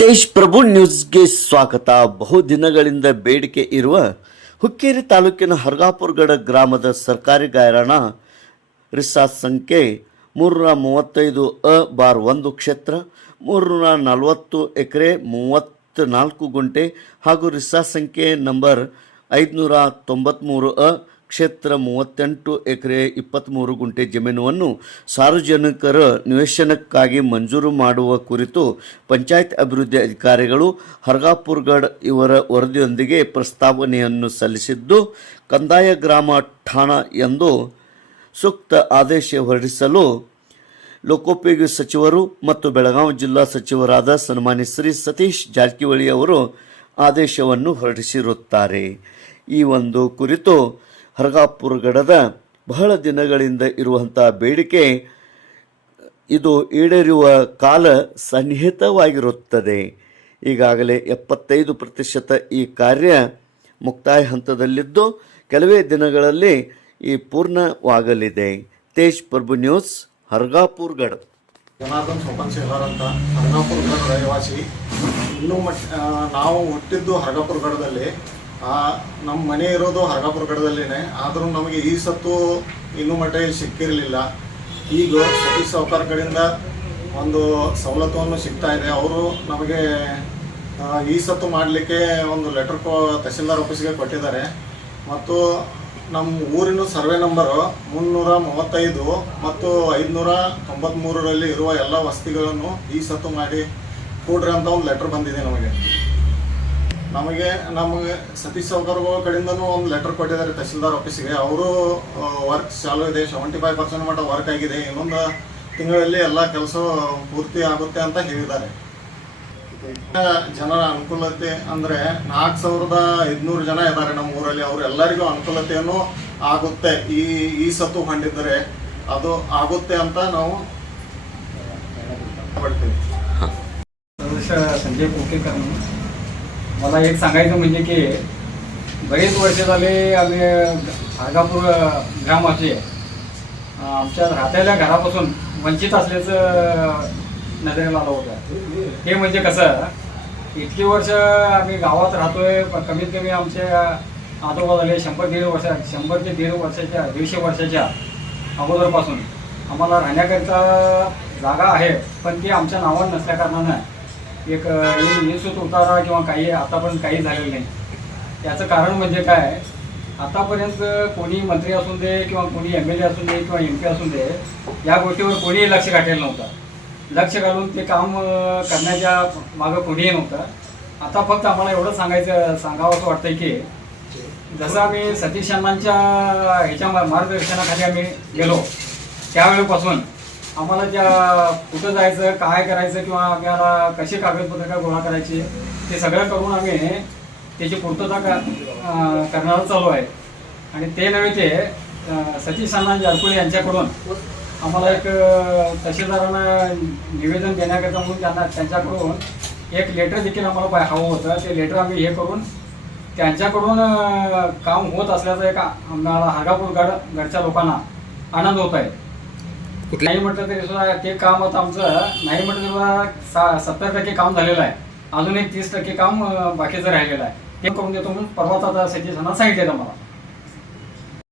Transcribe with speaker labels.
Speaker 1: ತೇಜ್ ಪ್ರಭು ನ್ಯೂಸ್ಗೆ ಸ್ವಾಗತ. ಬಹುದಿನಗಳಿಂದ ಬೇಡಿಕೆ ಇರುವ ಹುಕ್ಕೇರಿ ತಾಲೂಕಿನ ಹರ್ಗಾಪುರ್ಗಡ ಗ್ರಾಮದ ಸರ್ಕಾರಿ ಗಾಯರಾಣ ರಿಸಾ ಸಂಖ್ಯೆ ಮೂರ್ನೂರ ಮೂವತ್ತೈದು ಅ ಬಾರ್ ಒಂದು ಕ್ಷೇತ್ರ, ಮೂರ್ನೂರ ನಲವತ್ತು ಎಕರೆ ಮೂವತ್ತ್ನಾಲ್ಕು ಗುಂಟೆ ಹಾಗೂ ರಿಸಾ ಸಂಖ್ಯೆ ನಂಬರ್ ಐದುನೂರ ತೊಂಬತ್ತ್ಮೂರು ಅ ಕ್ಷೇತ್ರ ಮೂವತ್ತೆಂಟು ಎಕರೆ ಇಪ್ಪತ್ತ್ಮೂರು ಗುಂಟೆ ಜಮೀನನ್ನು ಸಾರ್ವಜನಿಕರ ನಿವೇಶನಕ್ಕಾಗಿ ಮಂಜೂರು ಮಾಡುವ ಕುರಿತು ಪಂಚಾಯತ್ ಅಭಿವೃದ್ಧಿ ಅಧಿಕಾರಿಗಳು ಹರ್ಗಾಪುರ್ಗಡ್ ಇವರ ವರದಿಯೊಂದಿಗೆ ಪ್ರಸ್ತಾವನೆಯನ್ನು ಸಲ್ಲಿಸಿದ್ದು, ಕಂದಾಯ ಗ್ರಾಮ ಠಾಣಾ ಎಂದು ಸೂಕ್ತ ಆದೇಶ ಹೊರಡಿಸಲು ಲೋಕೋಪಯೋಗಿ ಸಚಿವರು ಮತ್ತು ಬೆಳಗಾವಿ ಜಿಲ್ಲಾ ಸಚಿವರಾದ ಸನ್ಮಾನ್ಯ ಶ್ರೀ ಸತೀಶ್ ಜಾರಕಿಹೊಳಿ ಅವರು ಆದೇಶವನ್ನು ಹೊರಡಿಸಿರುತ್ತಾರೆ. ಈ ಒಂದು ಕುರಿತು ಹರಗಾಪುರಗಡದ ಬಹಳ ದಿನಗಳಿಂದ ಇರುವಂಥ ಬೇಡಿಕೆ ಇದು ಈಡೇರುವ ಕಾಲ ಸನ್ನಿಹಿತವಾಗಿರುತ್ತದೆ. ಈಗಾಗಲೇ ಎಪ್ಪತ್ತೈದು ಪ್ರತಿಶತ ಈ ಕಾರ್ಯ ಮುಕ್ತಾಯ ಹಂತದಲ್ಲಿದ್ದು ಕೆಲವೇ ದಿನಗಳಲ್ಲಿ ಈ ಪೂರ್ಣವಾಗಲಿದೆ. ತೇಜ್ ಪ್ರಭು ನ್ಯೂಸ್ ಹರ್ಗಾಪುರ್ಗಡ್.
Speaker 2: ಜನಾರ್ದನ್ ಸೋಪನ್ ಸೇಲಾರ್ ಅಂತ. ಹರಗಾಪುರ ಇನ್ನೂ ನಾವು ಹುಟ್ಟಿದ್ದು ಹರಗಾಪುರ ಗಢದಲ್ಲಿ ಆ, ನಮ್ಮ ಮನೆ ಇರೋದು ಹರಗಾಪುರ ಕಡದಲ್ಲಿನೆ ಆದರೂ ನಮಗೆ ಈ ಸತ್ತು ಇನ್ನೂ ಮಟ್ಟ ಸಿಕ್ಕಿರಲಿಲ್ಲ. ಈಗ ಸತೀಶ್ ಸಾವ್ಕಾರ್ ಕಡೆಯಿಂದ ಒಂದು ಸವಲತ್ತುವನ್ನು ಸಿಗ್ತಾ ಇದೆ. ಅವರು ನಮಗೆ ಈ ಸತ್ತು ಮಾಡಲಿಕ್ಕೆ ಒಂದು ಲೆಟರ್ ಕೊ, ತಹಸೀಲ್ದಾರ್ ಆಫೀಸ್ಗೆ ಕೊಟ್ಟಿದ್ದಾರೆ. ಮತ್ತು ನಮ್ಮ ಊರಿನ ಸರ್ವೆ ನಂಬರು ಮುನ್ನೂರ ಮೂವತ್ತೈದು ಮತ್ತು ಐದುನೂರ ತೊಂಬತ್ತ್ಮೂರರಲ್ಲಿ ಇರುವ ಎಲ್ಲ ವಸತಿಗಳನ್ನು ಈ ಸತ್ತು ಮಾಡಿ ಕೂಡ್ರಿ ಅಂತ ಒಂದು ಲೆಟ್ರ್ ಬಂದಿದೆ ನಮಗೆ. ನಮಗೆ ನಮಗೆ ಸತೀಶ್ ಸಾವ್ಕರ್ಗೋ ಕಡೆಯಿಂದನೂ ಒಂದು ಲೆಟರ್ ಕೊಟ್ಟಿದ್ದಾರೆ ತಹಶೀಲ್ದಾರ್ ಆಫೀಸಿಗೆ ಅವರು ವರ್ಕ್ ಚಾಲು ಇದೆ ಸೆವೆಂಟಿ ಫೈವ್ ಪರ್ಸೆಂಟ್ ಮಟ್ಟ ವರ್ಕ್ ಆಗಿದೆ. ಇನ್ನೊಂದು ತಿಂಗಳಲ್ಲಿ ಎಲ್ಲ ಕೆಲಸ ಪೂರ್ತಿ ಆಗುತ್ತೆ ಅಂತ ಹೇಳಿದ್ದಾರೆ. ಜನರ ಅನುಕೂಲತೆ ಅಂದರೆ ನಾಲ್ಕು ಸಾವಿರದ ಐದುನೂರು ಜನ ಇದ್ದಾರೆ ನಮ್ಮ ಊರಲ್ಲಿ. ಅವರೆಲ್ಲರಿಗೂ ಅನುಕೂಲತೆಯನ್ನು ಆಗುತ್ತೆ. ಈ ಈ ಸತ್ತು ಹೊಂದಿದ್ದರೆ ಅದು ಆಗುತ್ತೆ ಅಂತ ನಾವು ಪಡ್ತೀವಿ
Speaker 3: ಕಾರಣ मला एक सांगायचं म्हणजे की बरेच वर्ष झाले आम्ही भागापूर ग्रामाचे. आमच्या राहत्याल्या घरापासून वंचित असल्याचं नजरेला आलं होतं. ते म्हणजे कसं इतकी वर्ष आम्ही गावात राहतोय पण कमीत कमी आमच्या आजोबा झाले शंभर दीड वर्ष शंभर ते दीड वर्षाच्या दीडशे वर्षाच्या अगोदरपासून आम्हाला राहण्याकरिता जागा आहे पण ती आमच्या नावावर नसल्याकारणानं एक येसूत उतारा किंवा काही आतापर्यंत काही झालेलं नाही. याचं कारण म्हणजे काय? आतापर्यंत कोणी मंत्री असून दे किंवा कोणी एम एल ए असून दे किंवा एम पी असून दे या गोष्टीवर कोणीही लक्ष घातलेलं नव्हतं. लक्ष घालून ते काम करण्याच्या मागं कोणीही नव्हतं. आता फक्त आम्हाला एवढं सांगायचं सांगावं असं वाटतंय की जसं आम्ही सतीश अण्णांच्या ह्याच्या मार्गदर्शनाखाली आम्ही गेलो त्यावेळेपासून आम्हाला त्या कुठं जायचं काय करायचं किंवा आम्हाला कसे कागदपत्र काय गोळा करायचे ते सगळं करून आम्ही त्याची पूर्तता करणारं चालू आहे. आणि ते नव्हे ते सचिन सतीश अण्णा जारकुळे यांच्याकडून आम्हाला एक तहसीलदारांना निवेदन देण्याकरता म्हणून त्यांना त्यांच्याकडून एक लेटर देखील आम्हाला हवं होतं. ते लेटर आम्ही हे करून त्यांच्याकडून काम होत असल्याचा एक आम्हाला हागापूर गड गडच्या लोकांना आनंद होत आहे. नाही म्हटलं तरी सुद्धा ते काम आता आमचं नाही म्हटलं तरी सा सत्तर टक्के काम झालेलं आहे. अजून एक तीस टक्के काम बाकीचं राहिलेलं आहे. ते करून देतो म्हणून परवाच आता सचिन सांगितलेलं मला.